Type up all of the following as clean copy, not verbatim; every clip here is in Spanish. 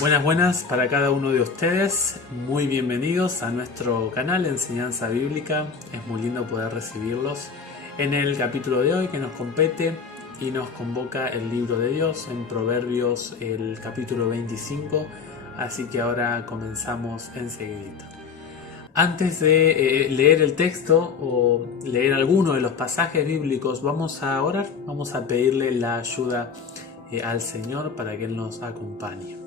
Buenas para cada uno de ustedes, muy bienvenidos a nuestro canal Enseñanza Bíblica. Es muy lindo poder recibirlos en el capítulo de hoy que nos compete y nos convoca el libro de Dios en Proverbios, el capítulo 25, así que ahora comenzamos enseguida. Antes de leer el texto o leer alguno de los pasajes bíblicos, vamos a orar, vamos a pedirle la ayuda al Señor para que Él nos acompañe.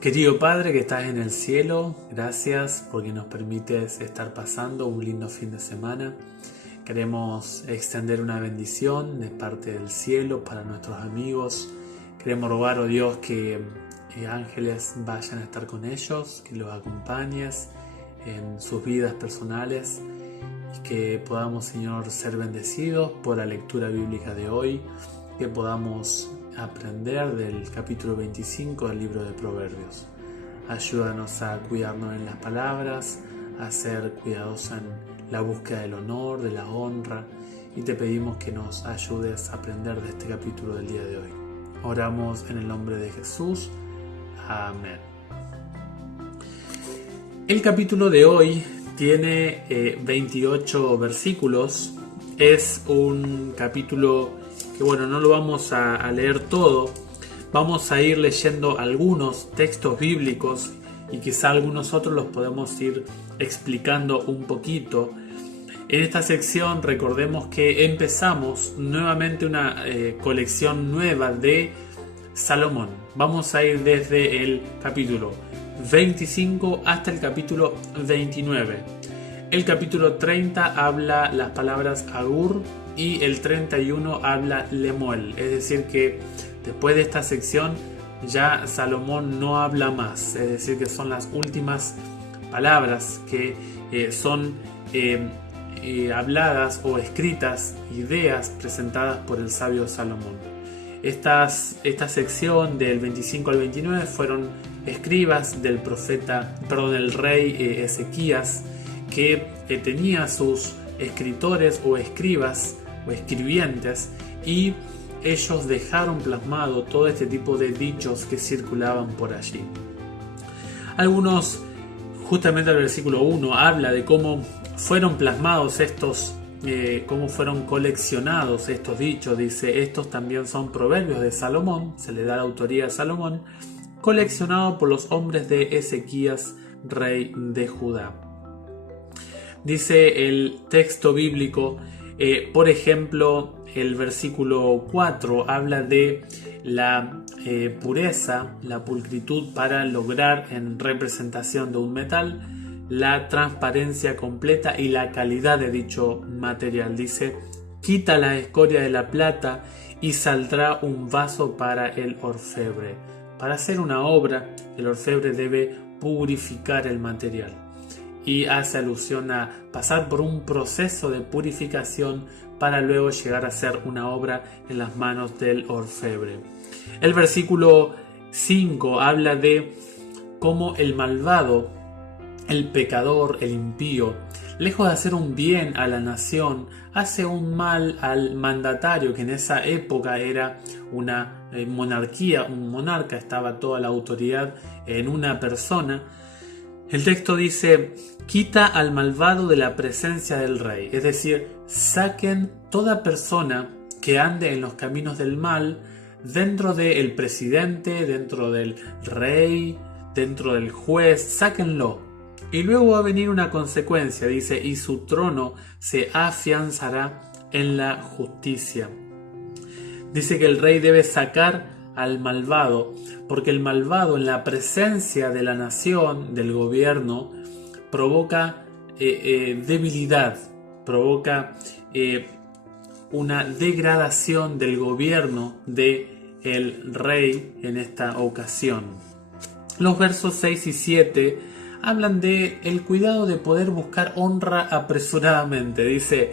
Querido Padre que estás en el cielo, gracias porque nos permites estar pasando un lindo fin de semana. Queremos extender una bendición de parte del cielo para nuestros amigos. Queremos rogar, oh Dios, que ángeles vayan a estar con ellos, que los acompañes en sus vidas personales y que podamos, Señor, ser bendecidos por la lectura bíblica de hoy, que podamos aprender del capítulo 25 del libro de Proverbios. Ayúdanos a cuidarnos en las palabras, a ser cuidadosos en la búsqueda del honor, de la honra, y te pedimos que nos ayudes a aprender de este capítulo del día de hoy. Oramos en el nombre de Jesús. Amén. El capítulo de hoy tiene 28 versículos. Es un capítulo que no lo vamos a leer todo, vamos a ir leyendo algunos textos bíblicos y quizá algunos otros los podemos ir explicando un poquito. En esta sección recordemos que empezamos nuevamente una colección nueva de Salomón. Vamos a ir desde el capítulo 25 hasta el capítulo 29. El capítulo 30 habla las palabras Agur y el 31 habla Lemuel, es decir que después de esta sección ya Salomón no habla más, es decir que son las últimas palabras que son habladas o escritas, ideas presentadas por el sabio Salomón. Esta sección del 25 al 29 fueron escribas del del rey Ezequías, que tenía sus escritores o escribas o escribientes, y ellos dejaron plasmado todo este tipo de dichos que circulaban por allí. Algunos, justamente el versículo 1 habla de cómo fueron plasmados estos, cómo fueron coleccionados estos dichos. Dice, estos también son proverbios de Salomón, se le da la autoría a Salomón, coleccionado por los hombres de Ezequías, rey de Judá. Dice el texto bíblico, por ejemplo, el versículo 4 habla de la pureza, la pulcritud para lograr en representación de un metal la transparencia completa y la calidad de dicho material. Dice, quita la escoria de la plata y saldrá un vaso para el orfebre. Para hacer una obra, el orfebre debe purificar el material. Y hace alusión a pasar por un proceso de purificación para luego llegar a ser una obra en las manos del orfebre. El versículo 5 habla de cómo el malvado, el pecador, el impío, lejos de hacer un bien a la nación, hace un mal al mandatario, que en esa época era una monarquía, un monarca, estaba toda la autoridad en una persona. El texto dice, quita al malvado de la presencia del rey, es decir, saquen toda persona que ande en los caminos del mal dentro del presidente, dentro del rey, dentro del juez, sáquenlo. Y luego va a venir una consecuencia, dice, y su trono se afianzará en la justicia. Dice que el rey debe sacar al malvado, porque el malvado en la presencia de la nación, del gobierno, provoca debilidad, provoca una degradación del gobierno del rey en esta ocasión. Los versos 6 y 7 hablan de el cuidado de poder buscar honra apresuradamente. Dice,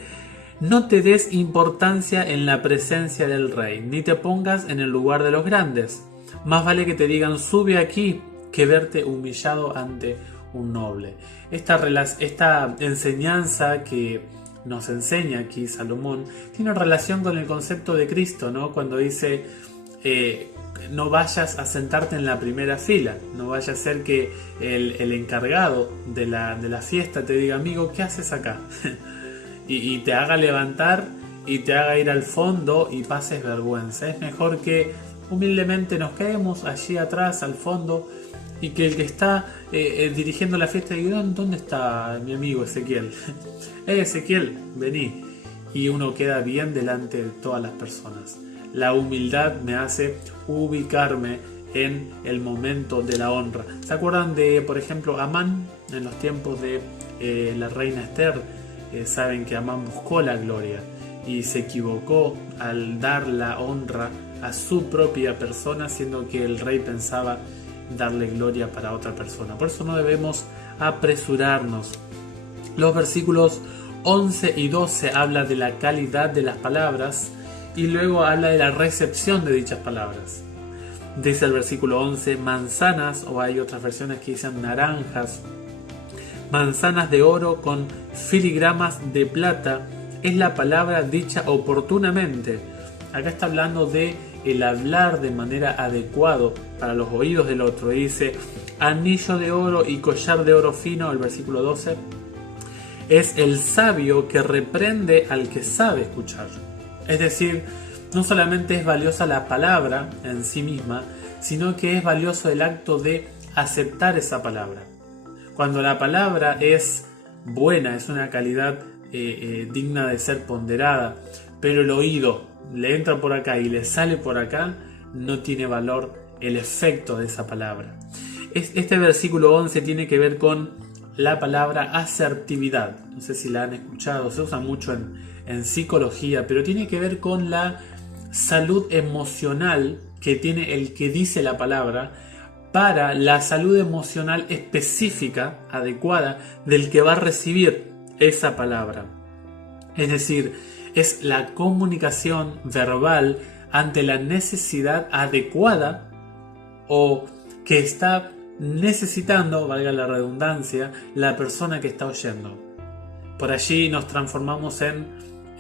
no te des importancia en la presencia del rey, ni te pongas en el lugar de los grandes. Más vale que te digan sube aquí que verte humillado ante un noble. Esta enseñanza que nos enseña aquí Salomón tiene relación con el concepto de Cristo, ¿no? Cuando dice no vayas a sentarte en la primera fila, no vaya a ser que el encargado de la fiesta te diga, amigo, ¿qué haces acá? y te haga levantar y te haga ir al fondo y pases vergüenza. Es mejor que humildemente nos quedemos allí atrás, al fondo, y que el que está dirigiendo la fiesta diga, ¿dónde está mi amigo Ezequiel? Ezequiel, vení. Y uno queda bien delante de todas las personas. La humildad me hace ubicarme en el momento de la honra. ¿Se acuerdan de, por ejemplo, Amán en los tiempos de la reina Esther? Saben que Amán buscó la gloria y se equivocó al dar la honra a su propia persona, siendo que el rey pensaba darle gloria para otra persona. Por eso no debemos apresurarnos. Los versículos 11 y 12 habla de la calidad de las palabras y luego habla de la recepción de dichas palabras. Dice el versículo 11, manzanas, o hay otras versiones que dicen naranjas, manzanas de oro con filigramas de plata, es la palabra dicha oportunamente. Acá está hablando de el hablar de manera adecuada para los oídos del otro. Dice anillo de oro y collar de oro fino, el versículo 12, es el sabio que reprende al que sabe escuchar. Es decir, no solamente es valiosa la palabra en sí misma, sino que es valioso el acto de aceptar esa palabra. Cuando la palabra es buena, es una calidad digna de ser ponderada, pero el oído le entra por acá y le sale por acá, no tiene valor el efecto de esa palabra. Este versículo 11 tiene que ver con la palabra asertividad. No sé si la han escuchado, se usa mucho en psicología, pero tiene que ver con la salud emocional que tiene el que dice la palabra para la salud emocional específica, adecuada, del que va a recibir esa palabra. Es decir, es la comunicación verbal ante la necesidad adecuada o que está necesitando, valga la redundancia, la persona que está oyendo. Por allí nos transformamos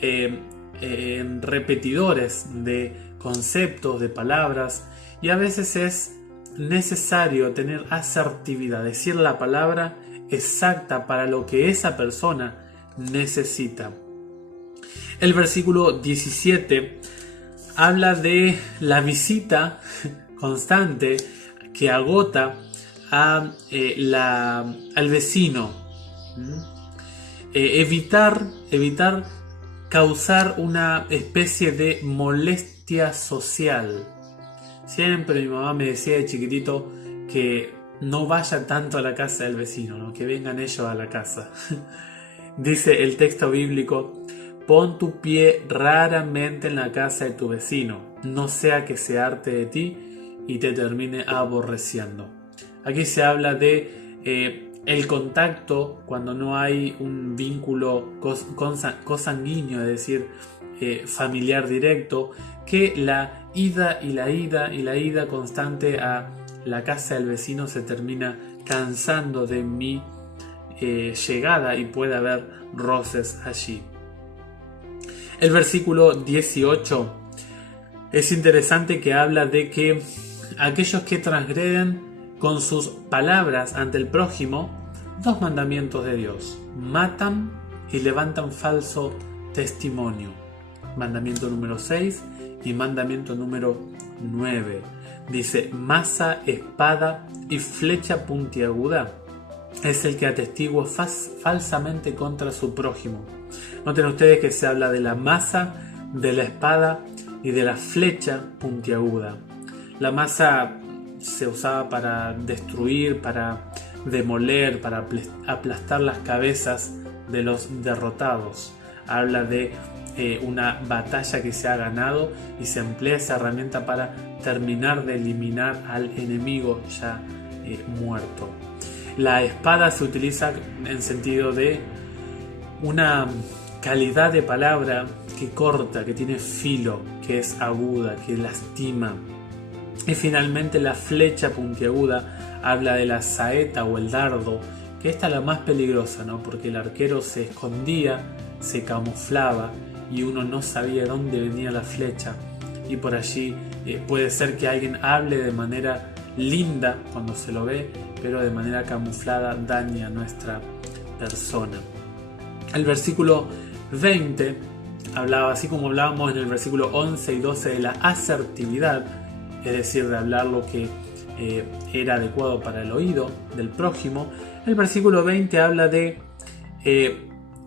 en repetidores de conceptos, de palabras, y a veces es necesario tener asertividad, decir la palabra exacta para lo que esa persona necesita. El versículo 17 habla de la visita constante que agota al vecino. Evitar causar una especie de molestia social. Siempre mi mamá me decía de chiquitito que no vaya tanto a la casa del vecino, ¿no? Que vengan ellos a la casa. Dice el texto bíblico, pon tu pie raramente en la casa de tu vecino, no sea que se harte de ti y te termine aborreciendo. Aquí se habla de el contacto cuando no hay un vínculo consanguíneo, es decir, familiar directo, que la ida y la ida constante a la casa del vecino se termina cansando de mi llegada y puede haber roces allí. El versículo 18 es interesante, que habla de que aquellos que transgreden con sus palabras ante el prójimo dos mandamientos de Dios: matan y levantan falso testimonio. Mandamiento número 6 y mandamiento número 9. Dice, maza, espada y flecha puntiaguda es el que atestigua falsamente contra su prójimo. Noten ustedes que se habla de la maza, de la espada y de la flecha puntiaguda. La maza se usaba para destruir, para demoler, para aplastar las cabezas de los derrotados. Habla de una batalla que se ha ganado y se emplea esa herramienta para terminar de eliminar al enemigo ya muerto. La espada se utiliza en sentido de una calidad de palabra que corta, que tiene filo, que es aguda, que lastima. Y finalmente la flecha puntiaguda habla de la saeta o el dardo, que esta es la más peligrosa, ¿no? Porque el arquero se escondía, se camuflaba y uno no sabía dónde venía la flecha y por allí puede ser que alguien hable de manera linda cuando se lo ve, pero de manera camuflada daña a nuestra persona. El versículo 20 hablaba, así como hablábamos en el versículo 11 y 12, de la asertividad, es decir, de hablar lo que era adecuado para el oído del prójimo. El versículo 20 habla de,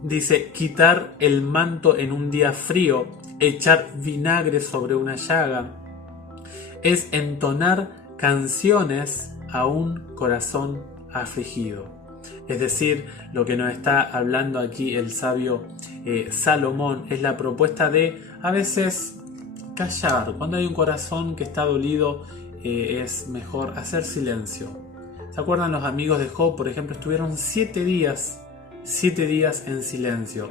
dice, quitar el manto en un día frío, echar vinagre sobre una llaga, es entonar canciones a un corazón afligido. Es decir, lo que nos está hablando aquí el sabio Salomón es la propuesta de a veces callar. Cuando hay un corazón que está dolido, es mejor hacer silencio. ¿Se acuerdan los amigos de Job, por ejemplo? Estuvieron 7 días en silencio.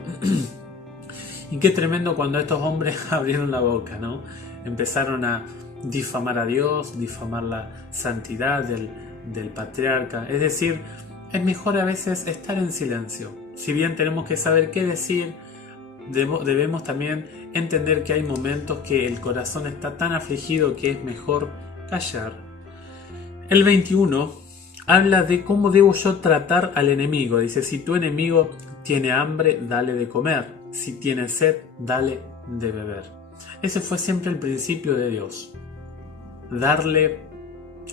Y qué tremendo cuando estos hombres abrieron la boca, ¿no? Empezaron a difamar a Dios, difamar la santidad del patriarca. Es decir, es mejor a veces estar en silencio. Si bien tenemos que saber qué decir, debemos también entender que hay momentos que el corazón está tan afligido que es mejor callar. El 21 habla de cómo debo yo tratar al enemigo. Dice, si tu enemigo tiene hambre, dale de comer. Si tiene sed, dale de beber. Ese fue siempre el principio de Dios. Darle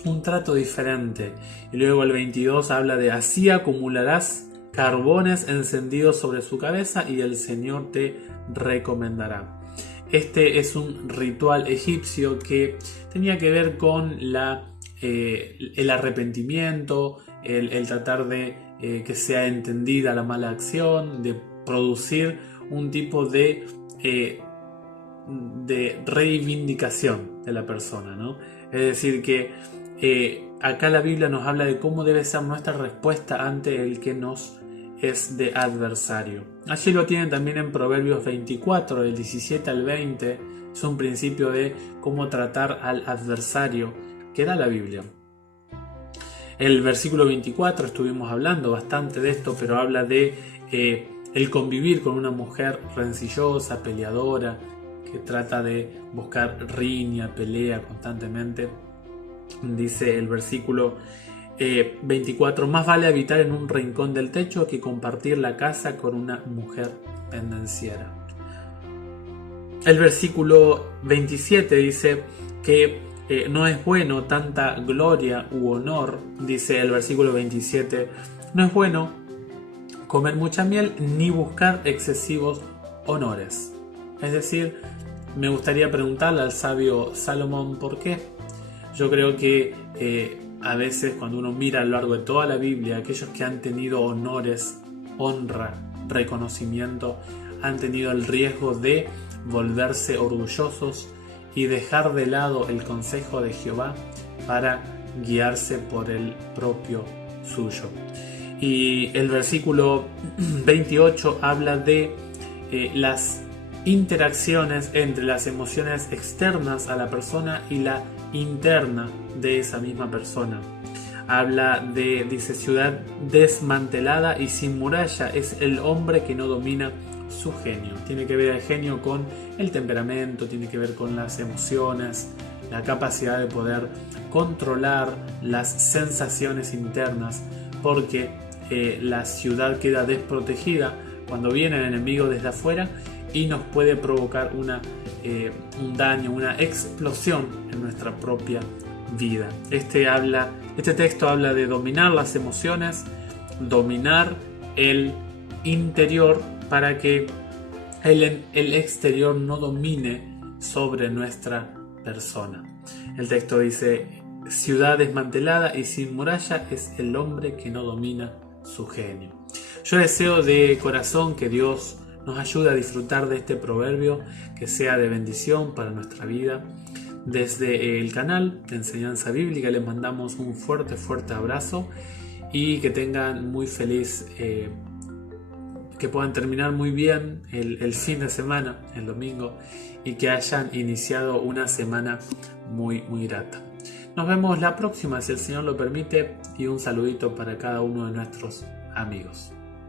un trato diferente. Y luego el 22 habla de, así acumularás carbones encendidos sobre su cabeza y el Señor te recomendará. Este es un ritual egipcio que tenía que ver con el arrepentimiento, el tratar de que sea entendida la mala acción, de producir un tipo de reivindicación de la persona, ¿no? Es decir, que acá la Biblia nos habla de cómo debe ser nuestra respuesta ante el que nos es de adversario. Allí lo tienen también en Proverbios 24, del 17 al 20. Es un principio de cómo tratar al adversario que da la Biblia. El versículo 24 estuvimos hablando bastante de esto, pero habla de el convivir con una mujer rencillosa, peleadora, que trata de buscar riña, pelea constantemente. Dice el versículo 24, más vale habitar en un rincón del techo que compartir la casa con una mujer pendenciera. El versículo 27 dice que no es bueno tanta gloria u honor. Dice el versículo 27, no es bueno comer mucha miel ni buscar excesivos honores. Es decir, me gustaría preguntarle al sabio Salomón por qué. Yo creo que a veces cuando uno mira a lo largo de toda la Biblia, aquellos que han tenido honores, honra, reconocimiento, han tenido el riesgo de volverse orgullosos y dejar de lado el consejo de Jehová para guiarse por el propio suyo. Y el versículo 28 habla de las interacciones entre las emociones externas a la persona y la interna de esa misma persona. Habla de, dice, ciudad desmantelada y sin muralla es el hombre que no domina su genio. Tiene que ver el genio con el temperamento, tiene que ver con las emociones, la capacidad de poder controlar las sensaciones internas, porque la ciudad queda desprotegida cuando viene el enemigo desde afuera y nos puede provocar un daño, una explosión en nuestra propia vida. Este texto habla de dominar las emociones, dominar el interior para que el exterior no domine sobre nuestra persona. El texto dice, ciudad desmantelada y sin muralla es el hombre que no domina su genio. Yo deseo de corazón que Dios nos ayude a disfrutar de este proverbio, que sea de bendición para nuestra vida. Desde el canal de Enseñanza Bíblica les mandamos un fuerte abrazo y que tengan muy feliz, que puedan terminar muy bien el fin de semana, el domingo, y que hayan iniciado una semana muy grata. Nos vemos la próxima, si el Señor lo permite, y un saludito para cada uno de nuestros amigos.